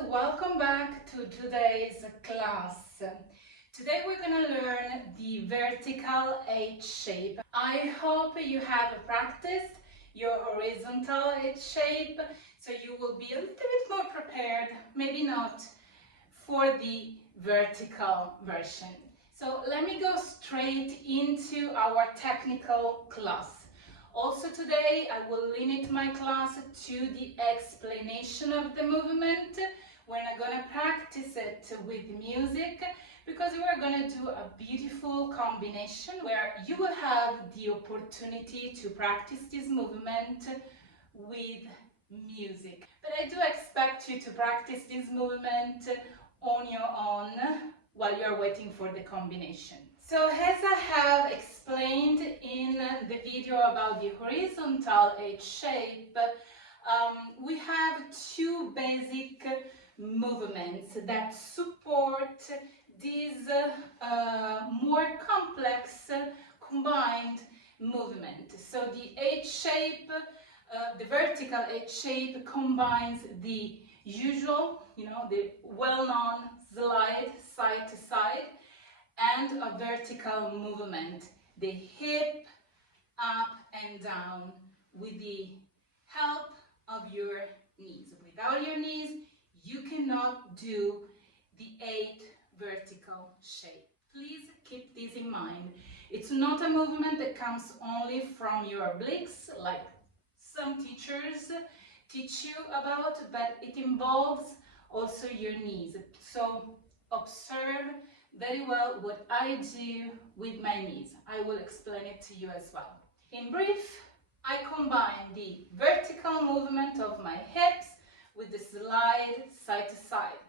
welcome back to today's class. Today we're going to learn the vertical H shape. I hope you have practiced your horizontal H shape, so you will be a little bit more prepared, maybe not, for the vertical version. So let me go straight into our technical class. Also today I will limit my class to the explanation of the movement. We're not going to practice it with music because we're going to do a beautiful combination where you will have the opportunity to practice this movement with music. But I do expect you to practice this movement on your own while you're waiting for the combination. So as I have explained in the video about the horizontal H shape, we have two basic movements that support this more complex combined movement. So the H shape, the vertical H shape combines the usual, the well-known slide side to side, and a vertical movement, the hip up and down with the help of your knees. Without your knees, you cannot do the 8 vertical shape. Please keep this in mind. It's not a movement that comes only from your obliques, like some teachers teach you about, but it involves also your knees. So observe very well what I do with my knees. I will explain it to you as well. In brief, I combine the vertical movement of my hips with the slide side to side.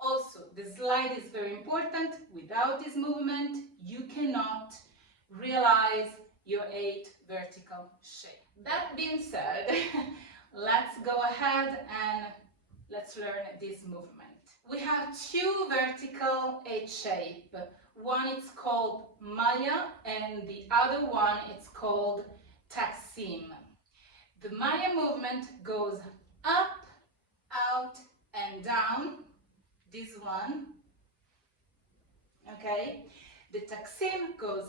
Also, the slide is very important. Without this movement, you cannot realize your 8 vertical shape. That being said, let's go ahead and let's learn this movement. We have 2 vertical H shape. One is called Maya and the other one is called Taksim. The Maya movement goes up, out and down, this one, okay? The Taksim goes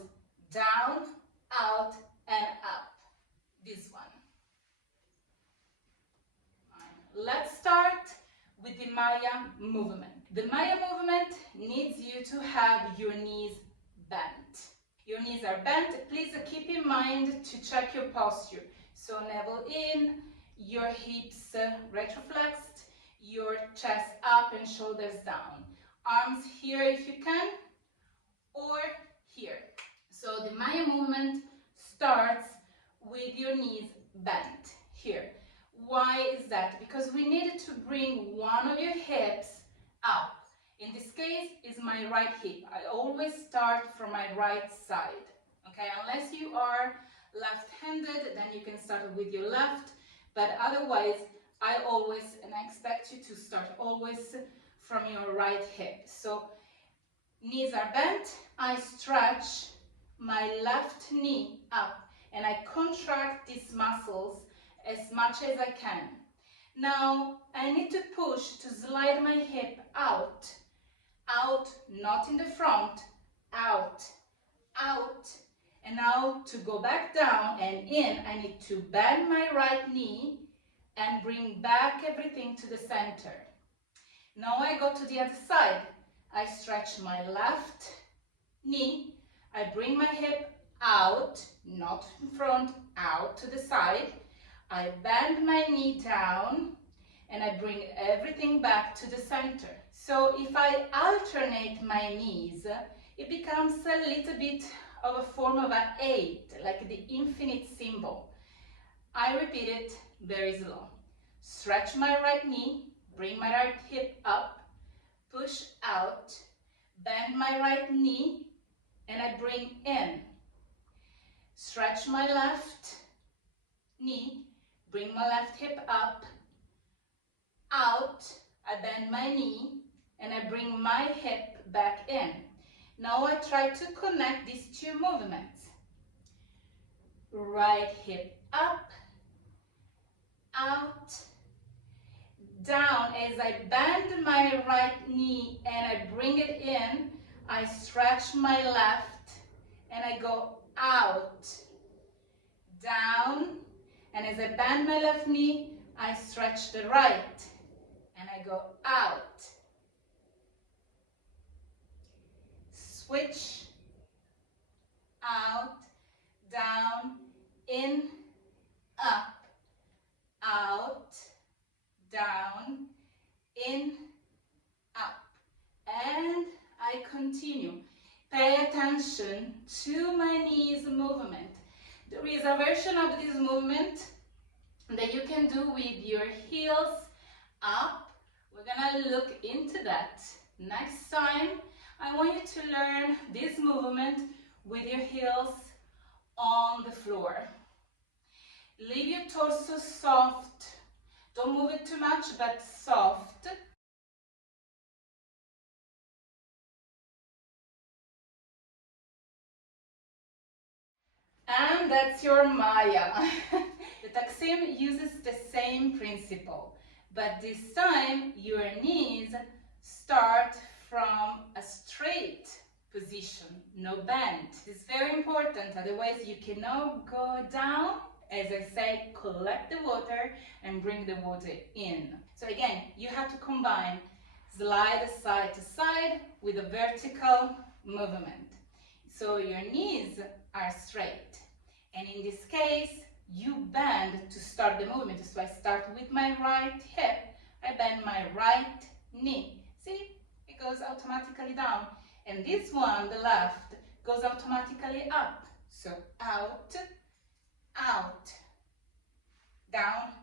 down, out and up, this one. Let's start with the Maya movement. The Maya movement needs you to have your knees bent. Your knees are bent. Please keep in mind to check your posture. So navel in, your hips retroflexed, your chest up and shoulders down. Arms here if you can, or here. So the Maya movement starts with your knees bent here. Why is that? Because we need to bring one of your hips up. In this case, is my right hip. I always start from my right side. Okay, unless you are left-handed, then you can start with your left. But otherwise, I expect you to start always from your right hip. So knees are bent. I stretch my left knee up and I contract these muscles as much as I can. Now I need to push to slide my hip out, not in the front, out, and now to go back down and in, I need to bend my right knee and bring back everything to the center. Now I go to the other side. I stretch my left knee, I bring my hip out, not in front, out to the side. I bend my knee down and I bring everything back to the center. So if I alternate my knees, it becomes a little bit of a form of an 8, like the infinite symbol. I repeat it very slow. Stretch my right knee, bring my right hip up, push out, bend my right knee, and I bring in. Stretch my left knee, bring my left hip up, out, I bend my knee, and I bring my hip back in. Now I try to connect these 2 movements. Right hip up, out, down. As I bend my right knee and I bring it in, I stretch my left and I go out, down, and as I bend my left knee, I stretch the right and I go out. Switch, out, down, in, up, out, down, in, up, and I continue. Pay attention to my knees movement. There is a version of this movement that you can do with your heels up. We're gonna look into that next time. I want you to learn this movement with your heels on the floor. Leave your torso soft. Don't move it too much, but soft. And that's your Maya. The Taksim uses the same principle, but this time your knees start from a straight position, no bend. It's very important, otherwise you cannot go down. As I say, collect the water and bring the water in. So again, you have to combine slide side to side with a vertical movement. So your knees are straight. And in this case, you bend to start the movement. So I start with my right hip, I bend my right knee. See, it goes automatically down. And this one, the left, goes automatically up. So out, out, down,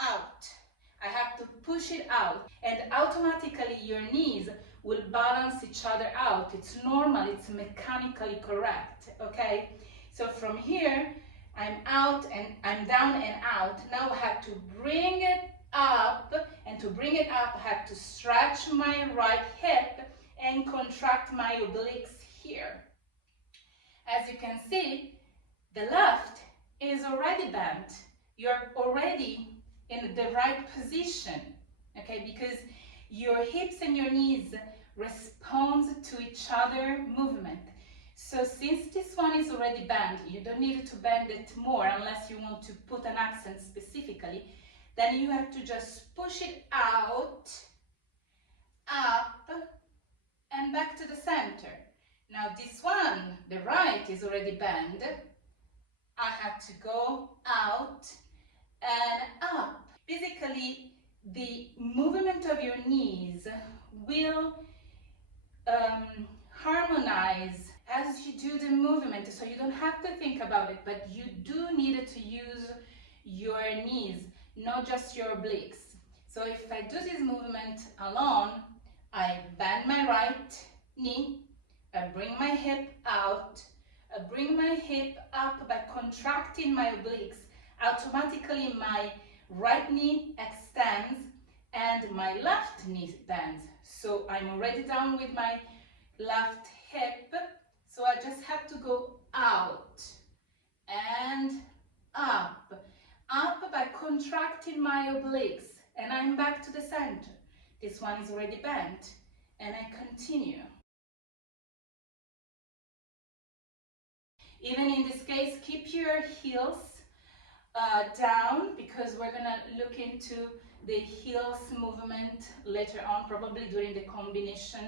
out. I have to push it out, and automatically your knees will balance each other out. It's normal, it's mechanically correct, okay? So from here, I'm out and I'm down and out. Now I have to bring it up, and to bring it up, I have to stretch my right hip and contract my obliques here. As you can see, the left is already bent. You're already in the right position, okay, because your hips and your knees respond to each other movement. So since this one is already bent, you don't need to bend it more unless you want to put an accent specifically, then you have to just push it out, up, and back to the center. Now this one, the right, is already bent. I have to go out and up. Basically, the movement of your knees will harmonize as you do the movement, so you don't have to think about it, but you do need to use your knees, not just your obliques. So if I do this movement alone, I bend my right knee, I bring my hip out, I bring my hip up by contracting my obliques. Automatically my right knee extends and my left knee bends. So I'm already down with my left hip, so I just have to go out and up by contracting my obliques, and I'm back to the center. This one is already bent, and I continue. Even in this case, keep your heels down, because we're gonna look into the heels movement later on, probably during the combination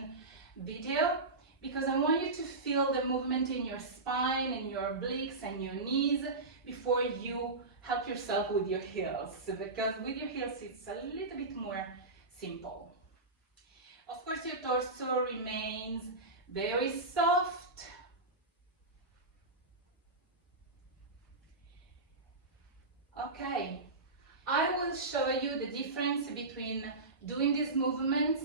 video, because I want you to feel the movement in your spine and your obliques and your knees before you help yourself with your heels, because with your heels it's a little bit more simple. Of course, your torso remains very soft. Okay, I will show you the difference between doing these movements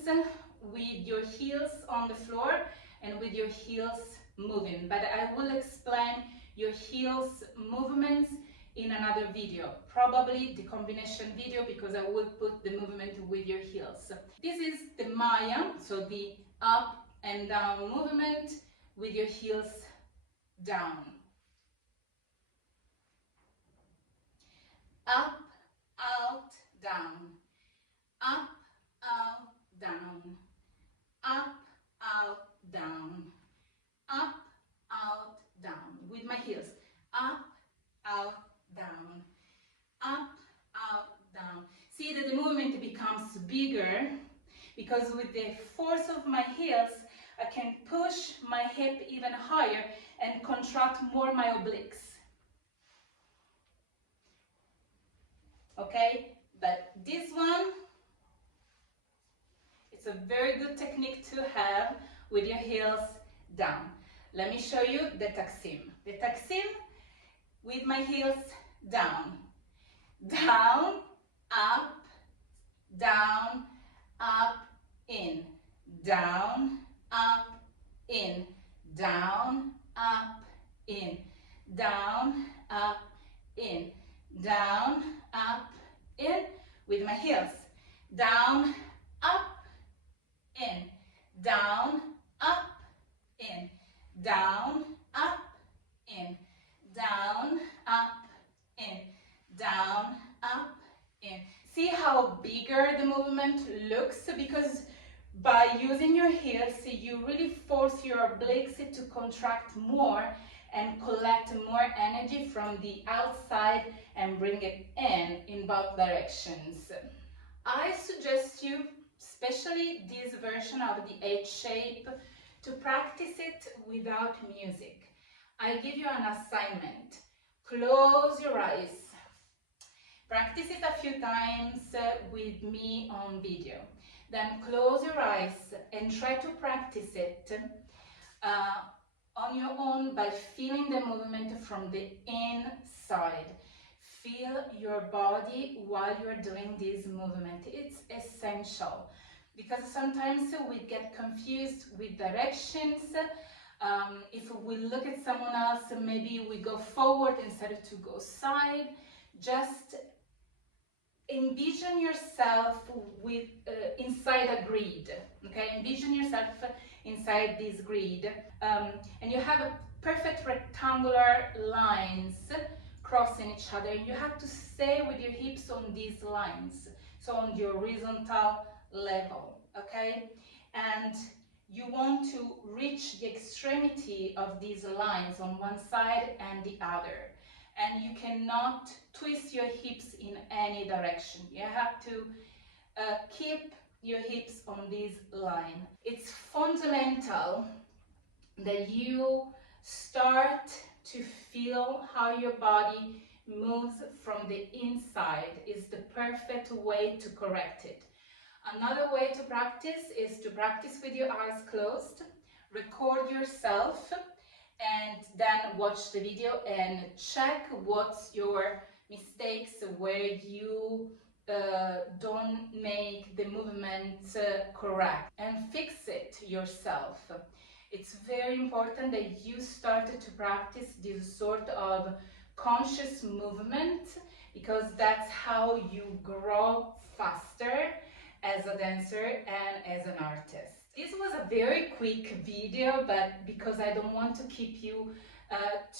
with your heels on the floor and with your heels moving, but I will explain your heels movements in another video, probably the combination video, because I will put the movement with your heels. This is the Maya, so the up and down movement with your heels down. Up, out, down. up, out, down, up, out, down, up, out, down, with my heels, up, out, down, up, out, down. See that the movement becomes bigger because with the force of my heels, I can push my hip even higher and contract more my obliques. Okay, but this one, it's a very good technique to have with your heels down. Let me show you the taksim. The taksim with my heels down. Down, up, down, up, in. Down, up, in. Down, up, in. Down, up, in. Down, up, in. With my heels. Down, up, in. Down, up, in. Down, up, in. Down, up, in. Down, up, in. See how bigger the movement looks? Because by using your heels, you really force your obliques to contract more and collect more energy from the outside and bring it in both directions. I suggest you, especially this version of the H shape, to practice it without music. I give you an assignment. Close your eyes. Practice it a few times with me on video. Then close your eyes and try to practice it on your own by feeling the movement from the inside. Feel your body while you're doing this movement. It's essential because sometimes we get confused with directions. If we look at someone else, maybe we go forward instead of to go side. Just envision yourself with inside a grid. Okay, envision yourself inside this grid, and you have a perfect rectangular lines crossing each other, and you have to stay with your hips on these lines, so on the horizontal level. Okay, and you want to reach the extremity of these lines on one side and the other, and you cannot twist your hips in any direction. You have to keep your hips on this line. It's fundamental that you start to feel how your body moves from the inside. Is the perfect way to correct it. Another way to practice is to practice with your eyes closed. Record yourself and then watch the video and check what's your mistakes, where you don't make the movement correct, and fix it yourself. It's very important that you started to practice this sort of conscious movement, because that's how you grow faster as a dancer and as an artist. This was a very quick video, but because I don't want to keep you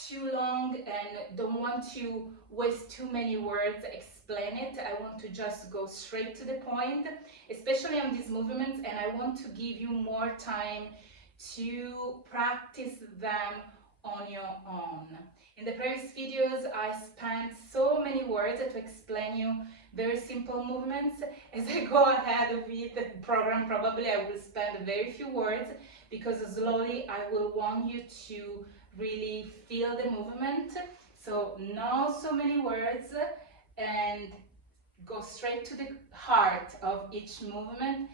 too long and don't want to waste too many words explain it, I want to just go straight to the point, especially on these movements, and I want to give you more time to practice them on your own. In the previous videos, I spent so many words to explain you very simple movements. As I go ahead with the program, probably I will spend very few words, because slowly I will want you to really feel the movement. So not so many words, and go straight to the heart of each movement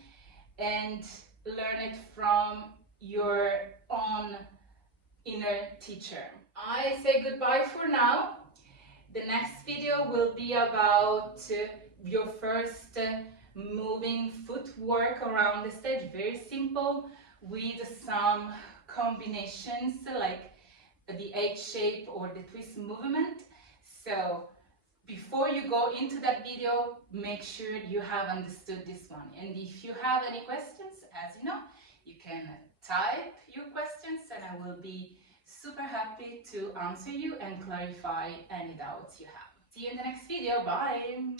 and learn it from your own inner teacher. I say goodbye for now. The next video will be about your first moving footwork around the stage. Very simple, with some combinations like the H shape or the twist movement. So before you go into that video, make sure you have understood this one. And if you have any questions, as you know, you can type your questions and I will be super happy to answer you and clarify any doubts you have. See you in the next video. Bye!